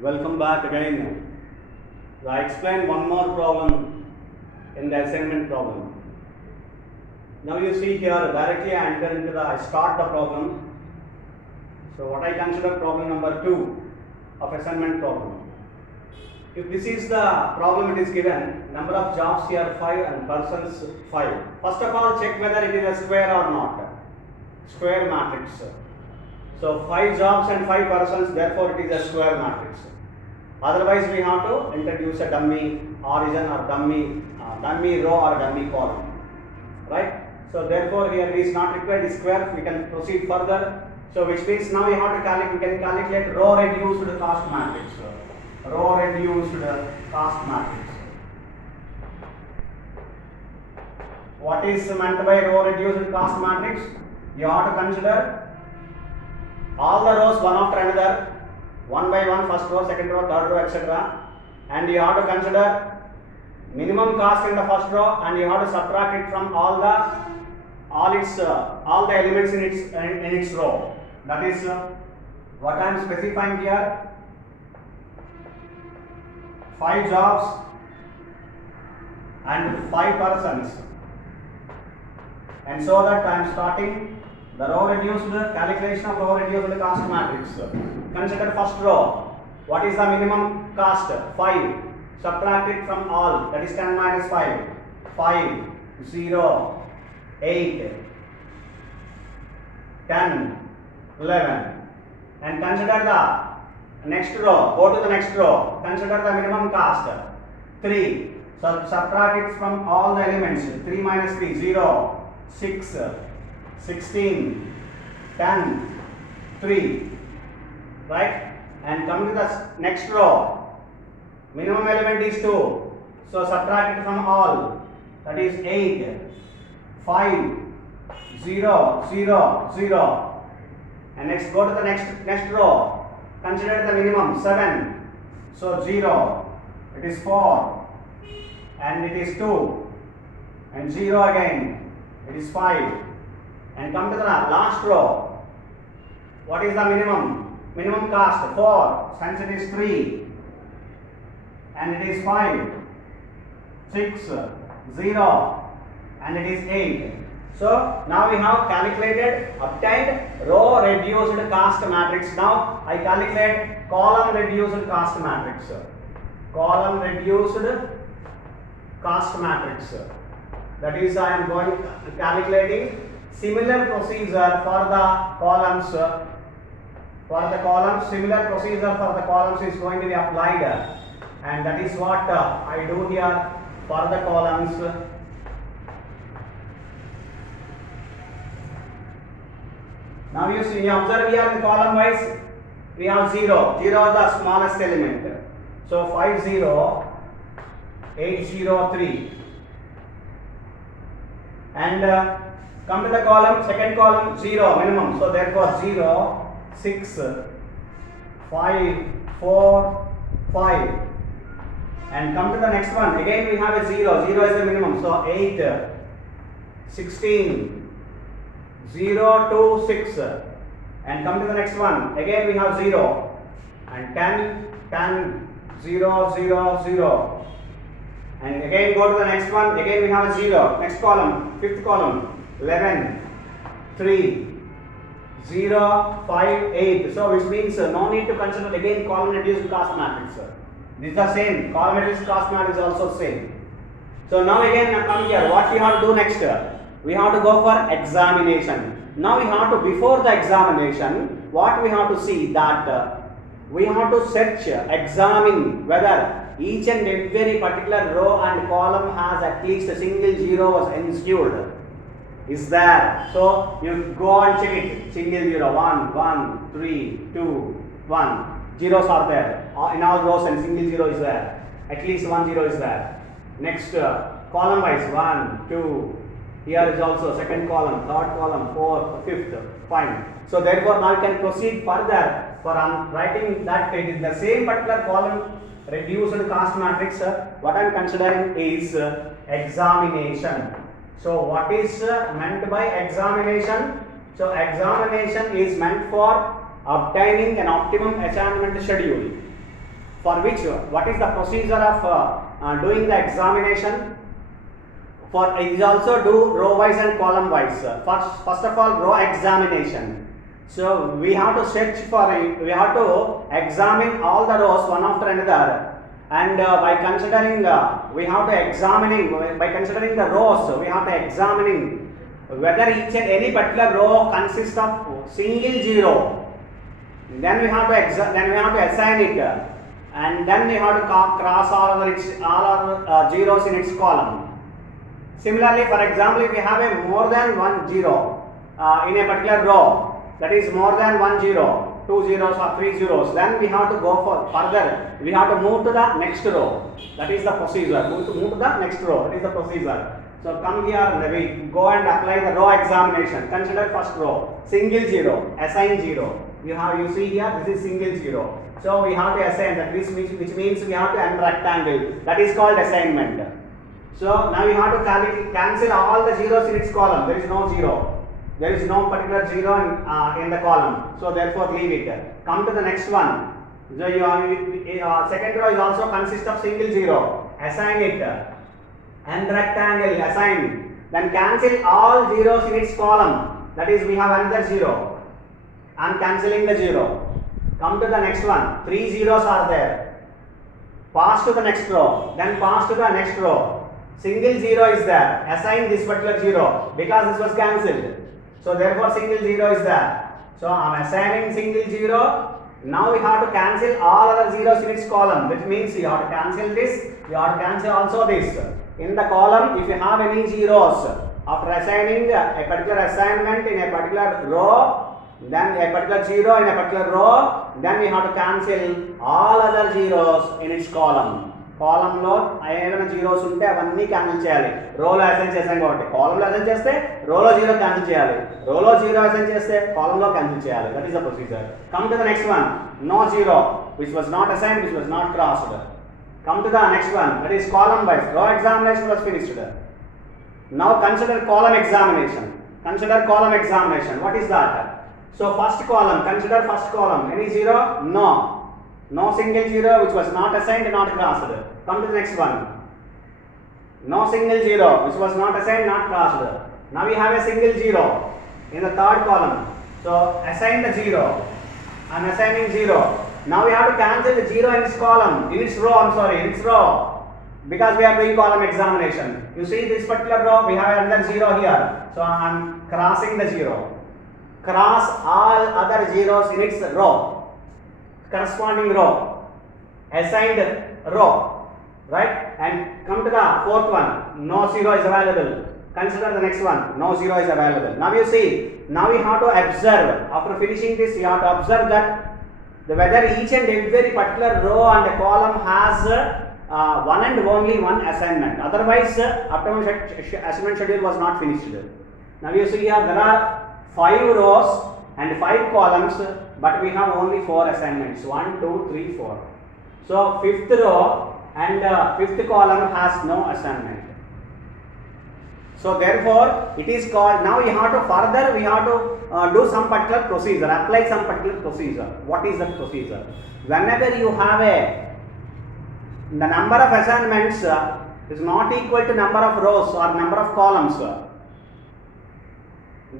Welcome back again. I explained one more problem in the assignment problem. Now you see here directly I enter into I start the problem. So what I consider problem number 2 of assignment problem. If this is the problem it is given, number of jobs here 5 and persons 5. First of all check whether it is a square or not. Square matrix. So 5 jobs and 5 persons, therefore it is a square matrix. Otherwise we have to introduce a dummy origin or dummy row or dummy column. Right? So therefore here it is not required square, we can proceed further. So which means now we have to calculate row reduced cost matrix. Row reduced cost matrix. What is meant by row reduced cost matrix? You have to consider all the rows one after another, one by one, first row, second row, third row, etc. And you have to consider minimum cost in the first row, and you have to subtract it from all the elements in its row. That is what I am specifying here. 5 jobs and 5 persons, and so that I am starting the row reduced calculation of row reduced cost matrix. Consider first row. What is the minimum cost? 5. Subtract it from all. That is 10 minus 5. 5, 0, 8, 10, 11. And consider the next row. Go to the next row. Consider the minimum cost. 3. So subtract it from all the elements. 3 minus 3, 0, 6, 16, 10, 3, right? And come to the next row. Minimum element is 2, so subtract it from all. That is 8, 5, 0, 0, 0. And next go to the next row. Consider the minimum 7, so 0. It is 4, and it is 2, and 0 again. It is 5. And come to the last row. What is the minimum? Minimum cost 4, since it is 3, and it is 5, 6, 0, and it is 8. So now we have obtained row reduced cost matrix. Now I calculate column reduced cost matrix. Column reduced cost matrix. That is, I am going calculating similar procedure for the columns. Similar procedure for the columns is going to be applied, and that is what I do here for the columns. Now you see, you observe here in column wise, we have 0. 0 is the smallest element. So 5, 0, 8, 0, 3. And come to the column, second column, 0 minimum. So therefore 0, 6, 5, 4, 5. And come to the next one. Again we have a 0. 0 is the minimum. So 8, 16, 0, 2, 6. And come to the next one. Again we have 0. And 10, 10, 0, 0, 0. And again go to the next one. Again we have a 0. Next column, fifth column, 11, 3, 0, 5, 8. So which means no need to consider again column reduced cost matrix. This is the same. Column reduced cost matrix is also same. So now again come here. What we have to do next? We have to go for examination. Now we have to, before the examination, what we have to see that we have to search, examine whether each and every particular row and column has at least a single 0 was ensured. Is there? So you go and check it. Single 0, 1, 1, 3, 2, 1. Zeros are there. In all rows and single 0 is there. At least 1 0 is there. Next column wise, 1, 2. Here is also second column, third column, fourth, fifth. Fine. So therefore now you can proceed further for writing that it is the same particular column reduced cost matrix. What I am considering is examination. So what is meant by examination? So examination is meant for obtaining an optimum assignment schedule. for which what is the procedure of doing the examination? For it is also do row wise and column wise. First of all, row examination. So we have to search for it. We have to examine all the rows one after another, and by considering we have to examining by considering the rows, we have to examining whether each and any particular row consists of single zero. Then we have to assign it, and then we have to cross all other zeros in its column. Similarly, for example, if we have a more than one zero in a particular row, that is more than one zero, two zeros or three zeros, then we have to go for further. We have to move to the next row. That is the procedure. Move to the next row. That is the procedure. So come here and we go and apply the row examination. Consider first row, single zero, assign zero. You see here, this is single zero. So we have to assign that, which means we have to end rectangle. That is called assignment. So now we have to cancel all the zeros in its column. There is no zero. There is no particular zero in the column. So therefore leave it. Come to the next one. So second row is also consists of single zero. Assign it. End rectangle, assign. Then cancel all zeros in its column. That is, we have another zero. I am cancelling the zero. Come to the next one. Three zeros are there. Pass to the next row. Then pass to the next row. Single zero is there. Assign this particular zero because this was cancelled. So therefore single zero is there. So I am assigning single zero. Now we have to cancel all other zeros in its column, which means you have to cancel this. You have to cancel also this. In the column, if you have any zeros, after assigning a particular assignment in a particular row, then a particular zero in a particular row, then we have to cancel all other zeros in its column. Column లో ఏమైనా zeros ఉంటే అవన్నీ cancel చేయాలి. రోలో assign చేసాం కాబట్టి కాలంలో assign చేస్తే రోలో జీరో క్యాన్సిల్ చేయాలి. రోలో జీరో అసైన్ చేస్తే కాలంలో క్యాన్సిల్ చేయాలి. That is the procedure. Come to the next one. No zero which was not assigned, which was not crossed. Come to the next one, that is column wise. Row examination was finished. Now consider column examination. Consider column examination. What is that? So first column, consider first column. Any zero? No. No single zero which was not assigned, not crossed. Come to the next one. No single zero which was not assigned, not crossed. Now we have a single zero in the third column. So assign the zero. I am assigning zero. Now we have to cancel the zero in its column, in its row, in its row, because we are doing column examination. You see this particular row, we have another zero here. So I am crossing the zero. Cross all other zeros in its row, corresponding row, assigned row, right? And come to the fourth one. No zero is available. Consider the next one. No zero is available. Now you see, now we have to observe. After finishing this, you have to observe that whether each and every particular row and a column has one and only one assignment. Otherwise, optimum assignment schedule was not finished. Now you see here there are 5 rows and 5 columns, but we have only 4 assignments. 1, 2, 3, 4. So 5th row and 5th column has no assignment. So therefore, it is called, now we have to further, we have to do some particular procedure, apply some particular procedure. What is that procedure? Whenever you have the number of assignments is not equal to number of rows or number of columns,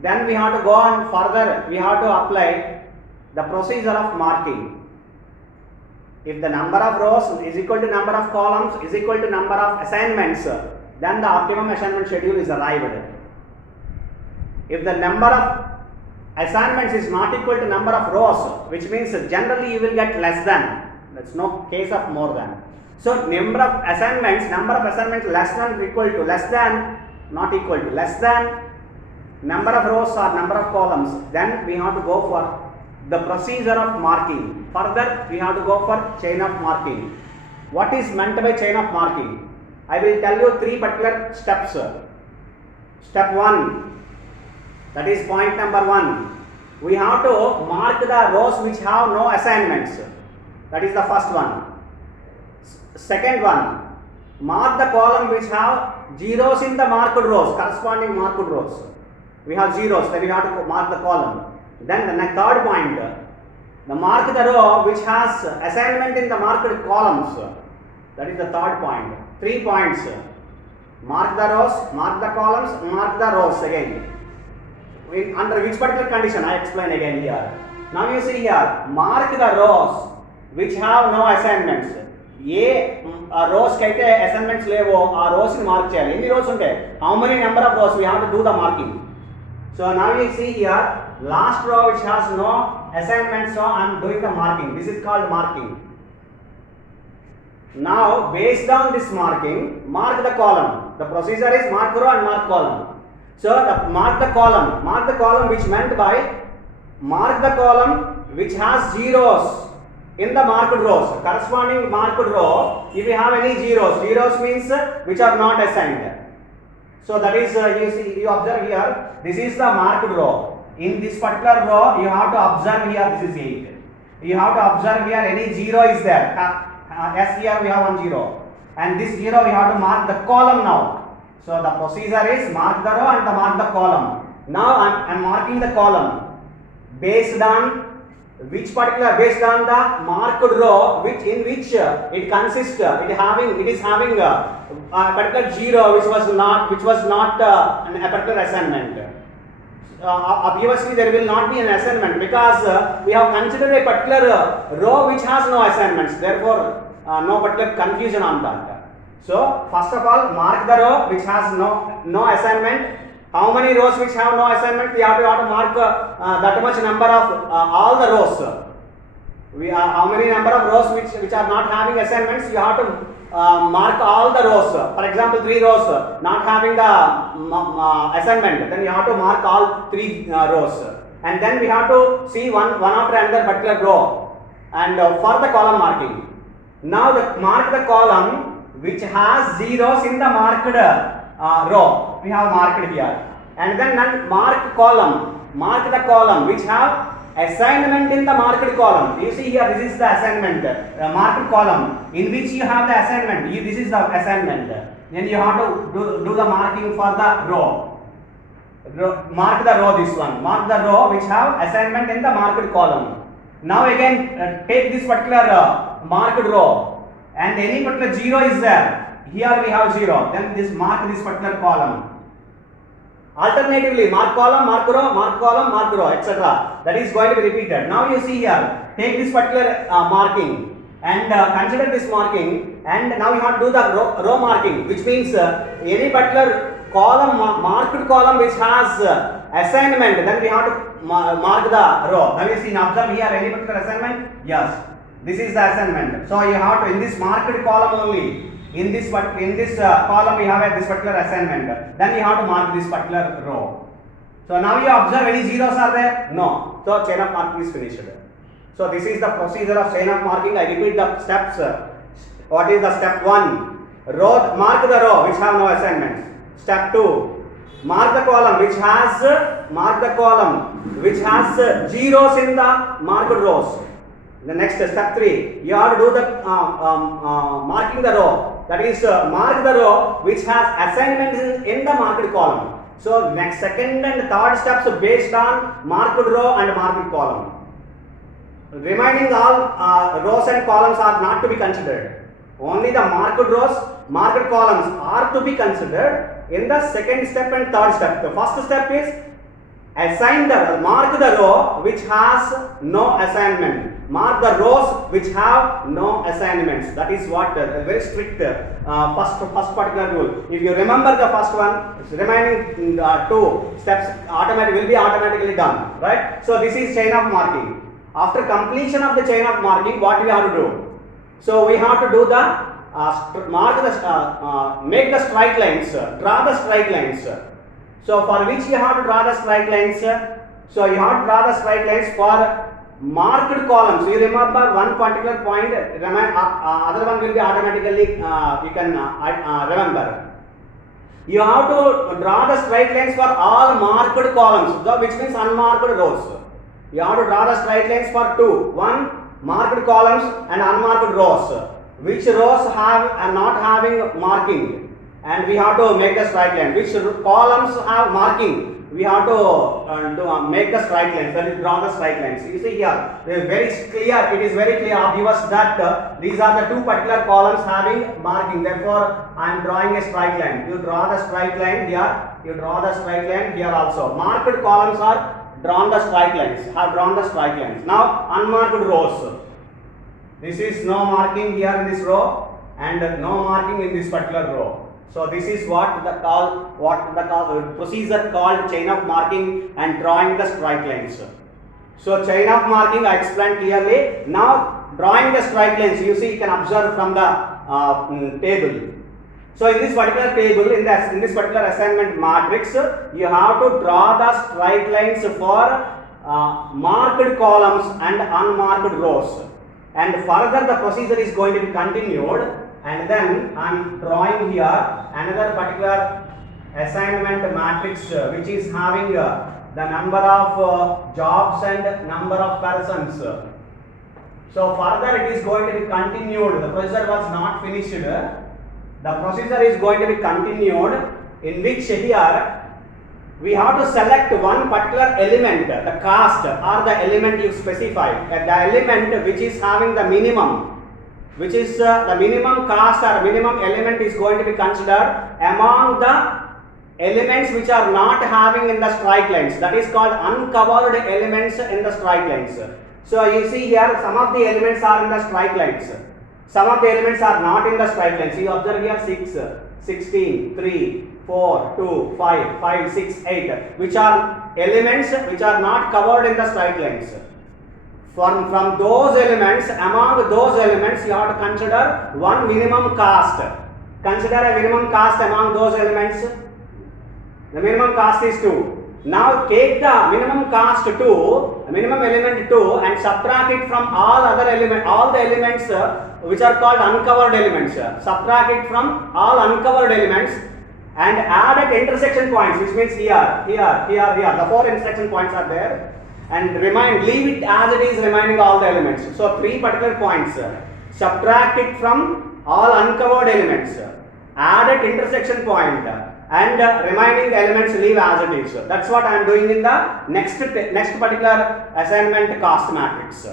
then we have to go on further, we have to apply the procedure of marking. If the number of rows is equal to number of columns is equal to number of assignments, then the optimum assignment schedule is arrived. If the number of assignments is not equal to number of rows, which means generally you will get less than, that's no case of more than. So number of assignments less than or equal to, less than, not equal to, less than number of rows or number of columns, then we have to go for the procedure of marking. Further, we have to go for chain of marking. What is meant by chain of marking? I will tell you 3 particular steps. Step 1, that is point number 1. We have to mark the rows which have no assignments. That is the first one. Second one, mark the column which have zeros in the marked rows, corresponding marked rows. We have zeros, then we have to mark the column. Then the third point, The mark the row which has assignment in the marked columns. That is the third point. 3 points. Mark the rows, mark the columns, mark the rows again. Under which particular condition? I explain again here. Now you see here, mark the rows which have no assignments. A rows kaite assignments levo, a rows ni mark cheyali. Any rows unte? How many number of rows we have to do the marking? So now you see here, last row which has no assignment, so I am doing the marking. This is called marking. Now based on this marking, mark the column. The procedure is mark row and mark column. So mark the column which meant by mark the column which has zeros in the marked rows. Corresponding marked row, if you have any zeros means which are not assigned. So that is you observe here, this is the marked row. In this particular row, you have to observe here, this is 8. You have to observe here any 0 is there. Yes, here we have 1 0. And this 0 we have to mark the column now. So the procedure is mark the row and mark the column. Now I am marking the column based on which particular, based on the marked row in which it consists, it is having a particular 0 which was not a particular assignment. Obviously there will not be an assignment because we have considered a particular row which has no assignments, therefore no particular confusion on that. So first of all, mark the row which has no assignment. How many rows which have no assignment? We have to mark that much number of all the rows. How many number of rows which are not having assignments? You have to mark all the rows. For example, 3 rows not having the assignment, then you have to mark all 3 rows. And then we have to see one after another particular row. And for the column marking. Now mark the column which has zeros in the marked row. We have marked here. And then mark the column which have assignment in the marked column. You see here, this is the assignment, marked column in which you have the assignment. This is the assignment. Then you have to do the marking for the row. Mark the row, this one. Mark the row which have assignment in the marked column. Now again, take this particular marked row and any particular 0 is there. Here we have 0. Then mark this particular column. Alternatively, mark column, mark row, mark column, mark row, etc. That is going to be repeated. Now you see here, take this particular marking and consider this marking, and now you have to do the row marking, which means any particular column, marked column which has assignment, then we have to mark the row. Now you see, observe here, any particular assignment? Yes, this is the assignment. So you have to, in this marked column only, in this column we have this particular assignment, then we have to mark this particular row. So now you observe any zeros are there? No. So chain of marking is finished. So this is the procedure of chain of marking. I repeat the steps. What is the step 1? Row, mark the row which have no assignments. Step 2, mark the column which has zeros in the marked rows. The next step 3, you have to do the marking the row. That is, mark the row which has assignments in the marked column. So next, second and third steps based on marked row and marked column. Remaining all rows and columns are not to be considered. Only the marked rows, marked columns are to be considered in the second step and third step. The first step is mark the row which has no assignment. Mark the rows which have no assignments. That is what a very strict first particular rule. If you remember the first one, remaining 2 steps will be automatically done, right? So this is chain of marking. After completion of the chain of marking, what we have to do? So we have to do the make the straight lines, draw the straight lines. So for which you have to draw the straight lines? So you have to draw the straight lines for marked columns. You remember one particular point, other one will be automatically you can remember. You have to draw the straight lines for all marked columns, which means unmarked rows. You have to draw the straight lines for 2. 1 marked columns and unmarked rows. Which rows are not having marking, and we have to make the straight line. Which columns have marking, we have to make the straight lines, that is draw the straight lines. You see here, it is very clear, obvious that these are the two particular columns having marking. Therefore, I am drawing a straight line. You draw the straight line here, you draw the straight line here also. Marked columns are drawn the straight lines, Now, unmarked rows. This is no marking here in this row and no marking in this particular row. So this is what the procedure called chain of marking and drawing the straight lines. So chain of marking I explained clearly. Now drawing the straight lines, you see, you can observe from the table. So in this particular table, in this particular assignment matrix, you have to draw the straight lines for marked columns and unmarked rows. And further the procedure is going to be continued, and then I am drawing here another particular assignment matrix which is having the number of jobs and number of persons. So further it is going to be continued. The procedure was not finished. The procedure is going to be continued, in which here we have to select one particular element, the caste or the element you specify, the element which is having the minimum, which is the minimum caste or minimum element is going to be considered among the elements which are not having in the straight lines. That is called uncovered elements in the straight lines. So you see here, some of the elements are in the straight lines. Some of the elements are not in the straight lines. You observe here 6, 16, 3, 4, 2, 5, 5, 6, 8, which are elements which are not covered in the straight lines. From those elements, among those elements, you have to consider one minimum caste. Consider a minimum caste among those elements. The minimum caste is 2. Now take the minimum caste 2, minimum element 2, and subtract it from all other elements, all the elements which are called uncovered elements. Subtract it from all uncovered elements and add at intersection points, which means here. The 4 intersection points are there, and leave it as it is, remaining all the elements. So 3 particular points. Subtract it from all uncovered elements. Add at intersection point. And remaining elements leave as it is. That's what I am doing in the next particular assignment caste matrix.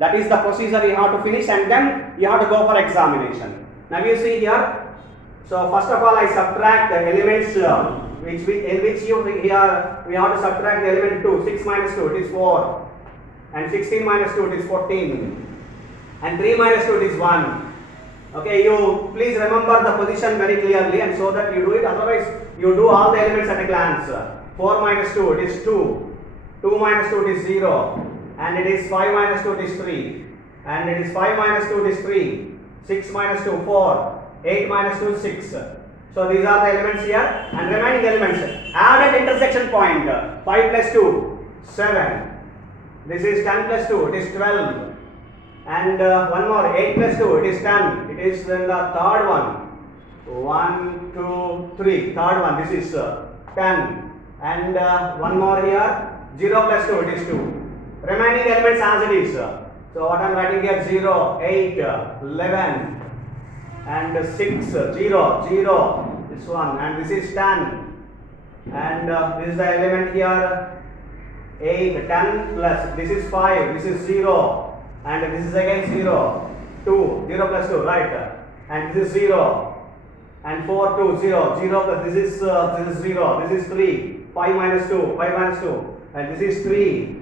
That is the procedure you have to finish, and then you have to go for examination. Now you see here. So first of all, I subtract the elements in which we have to subtract the element 2. 6 minus 2, it is 4, and 16 minus 2, it is 14, and 3 minus 2, it is 1. Okay, you please remember the position very clearly, and so that you do it. Otherwise, you do all the elements at a glance. 4 minus 2, it is 2. 2 minus 2, it is 0. And it is 5 minus 2, it is 3. And it is 5 minus 2, it is 3. 6 minus 2, 4. 8 minus 2, 6. So these are the elements here. And remaining elements, add at intersection point. 5 plus 2, 7. This is 10 plus 2, it is 12. And one more, 8 plus 2, it is 10. It is then the third one. 1, 2, 3. Third one, this is 10. And one more here, 0 plus 2, it is 2. Remaining elements as it is. So what I am writing here, 0, 8, 11, and 6, 0, 0. This one, and this is 10. And this is the element here, 8, 10 plus, this is 5, this is 0. And this is again 0, 2, 0 plus 2, right? And this is 0, and 4, 2, 0, 0 plus this is 0, this is 3, 5 minus 2, 5 minus 2, and this is 3,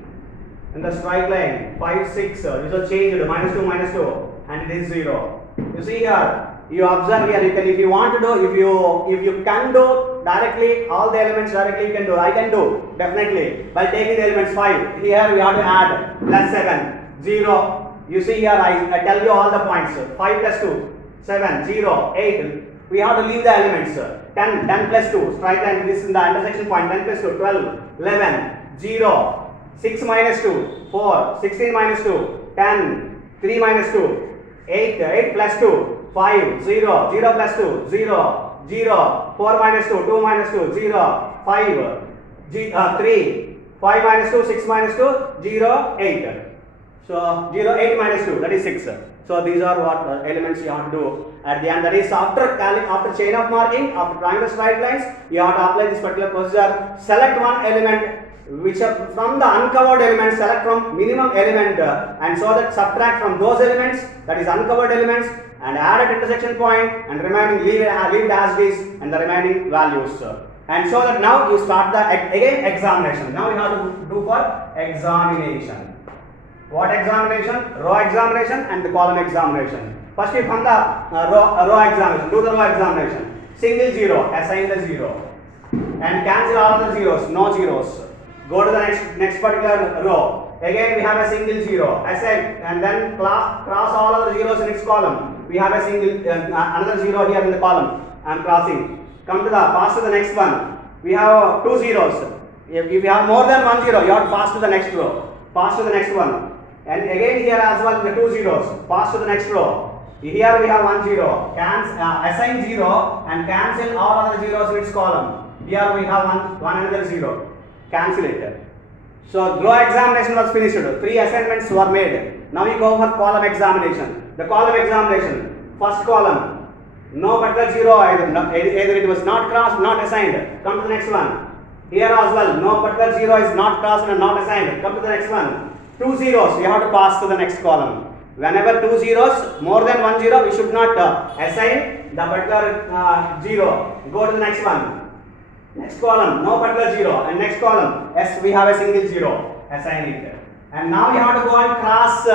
in the straight line, 5, 6, this is changed, minus 2, and it is 0. You see here, you observe here, if you want to do, if you can do directly, all the elements directly you can do, I can do, definitely, by taking the elements 5, here we have to add, plus 7. 0, you see here I tell you all the points, 5 plus 2, 7, 0, 8, we have to leave the elements, 10 plus 2, straight line, this is the intersection point, 10 plus 2, 12, 11, 0, 6 minus 2, 4, 16 minus 2, 10, 3 minus 2, 8 plus 2, 5, 0, 0 plus 2, 0, 0, 4 minus 2, 2 minus 2, 0, 5, 3, 5 minus 2, 6 minus 2, 0, 8. So 0, 8 minus 2, that is 6. So these are what elements you have to do at the end. That is after chain of marking, after drawing the straight lines, you have to apply this particular procedure. Select one element which are from the uncovered elements, select from minimum element and so that subtract from those elements, that is uncovered elements, and add at intersection point and remaining leave it as is and the remaining values. And so that now you start the again examination. Now you have to do for examination. What examination? Row examination and the column examination. First you come the row examination. Do the row examination. Single 0, assign the 0 and cancel all the zeros, no zeros. Go to the next particular row. Again we have a single 0, assign and then cross all of the zeros in its column. We have a single another 0 here in the column. I am crossing. Come to the pass to the next one. We have 2 zeros. If you have more than 1 0, you have to pass to the next row. Pass to the next one. And again here as well the 2 zeros. Pass to the next row. Here we have 1 0. Assign 0 and cancel all of the zeros in its column. Here we have one another 0. Cancel it. So row examination was finished. 3 assignments were made. Now we go for column examination. The column examination. First column. No particular 0 either it was not crossed, not assigned. Come to the next one. Here as well. No particular 0 is not crossed and not assigned. Come to the next one. 2 zeros, we have to pass to the next column. Whenever 2 zeros, more than 1 0, we should not assign the particular 0. Go to the next one. Next column, no particular 0. And next column, yes, we have a single 0. Assign it. And now we have to go and cross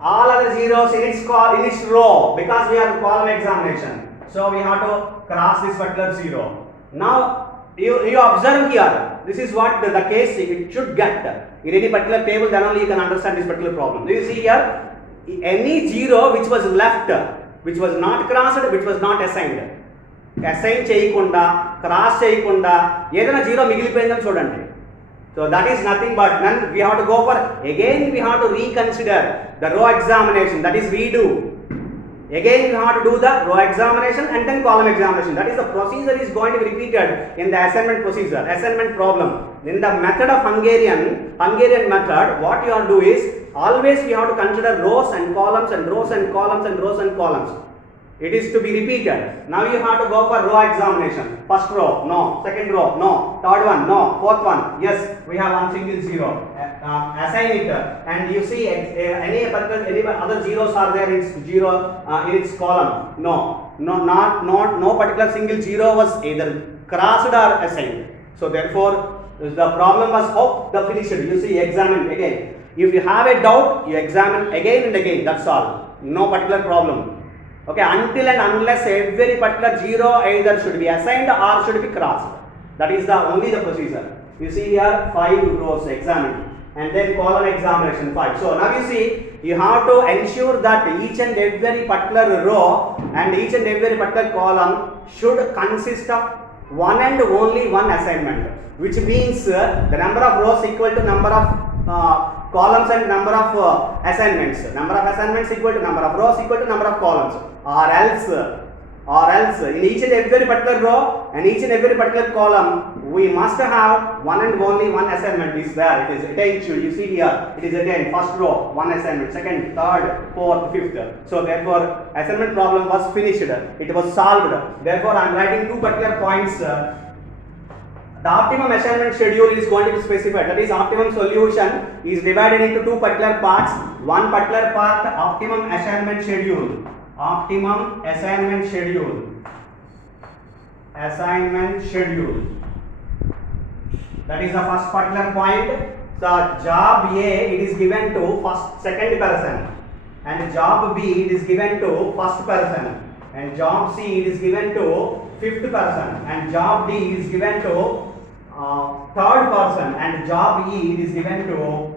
all other zeros in its row because we have column examination. So we have to cross this particular 0. Now you observe here. This is what the case it should get. In any particular table, then only you can understand this particular problem. Do you see here? Any 0 which was left, which was not crossed, which was not assigned. Assign cheyikunda, cross cheyikunda, edana 0 migilipoyindani chudandi. So that is nothing but then we have to go for again we have to reconsider the row examination, that is redo. Again you have to do the row examination and then column examination. That is the procedure is going to be repeated in the assignment procedure, assignment problem. In the method of Hungarian method, what you have to do is always we have to consider rows and columns and rows and columns and rows and columns. It is to be repeated. Now you have to go for row examination. First row, no. Second row, no. Third one, no. Fourth one, yes. We have one single 0. Assign it, and you see any other zeros are there in its column. No particular single 0 was either crossed or assigned. So therefore, the problem was the finished. You see, examine again. If you have a doubt, you examine again and again. That's all. No particular problem. Okay, until and unless every particular 0 either should be assigned or should be crossed. That is only the procedure. You see here 5 rows examined and then column examination 5. So now you see you have to ensure that each and every particular row and each and every particular column should consist of one and only one assignment, which means the number of rows equal to number of columns and number of assignments. Number of assignments equal to number of rows equal to number of columns, or else in each and every particular row and each and every particular column we must have one and only one assignment is there. It is attained. You see here it is again first row one assignment, second, third, fourth, fifth. So therefore assignment problem was finished. It was solved. Therefore I am writing 2 particular points. The optimum assignment schedule is going to be specified. That is, optimum solution is divided into 2 particular parts. One particular part, optimum assignment schedule. Optimum assignment schedule. Assignment schedule. That is the first particular point. So job A it is given to second person, and job B it is given to first person, and job C it is given to fifth person, and job D is given to third person, and job E it is given to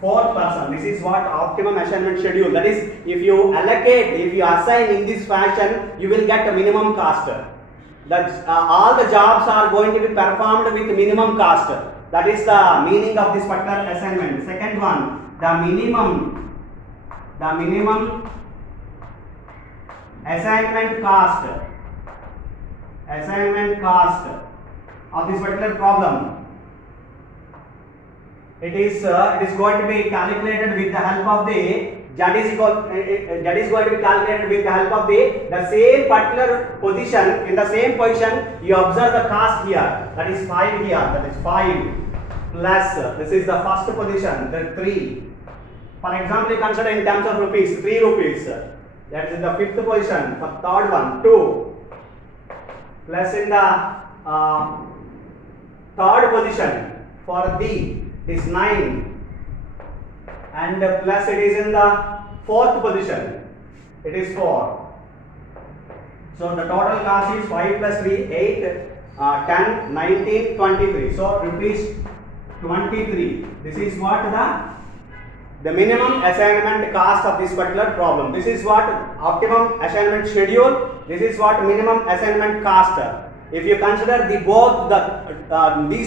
fourth person. This is what optimum assignment schedule. That is, if you allocate, if you assign in this fashion, you will get a minimum cost. That all the jobs are going to be performed with minimum cost. That is the meaning of this particular assignment. Second one, the minimum assignment cost of this particular problem. it is going to be calculated with the help of the that is going to be calculated with the help of the same particular position. In the same position, you observe the cost here, that is 5 here, that is 5 plus this is the first position, the 3. For example, you consider in terms of rupees, 3 rupees. That is the fifth position. For third one, 2 plus in the third position for D is 9. And plus it is in the fourth position, it is 4. So the total cost is 5 plus 3, 8, 10, 19, 23. So rupees 23. This is what the minimum assignment cost of this particular problem. This is what optimum assignment schedule. This is what minimum assignment cost. If you consider these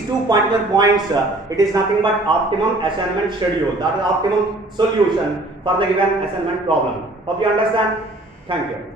two particular points, it is nothing but optimum assignment schedule. That is optimum solution for the given assignment problem. Hope you understand. Thank you.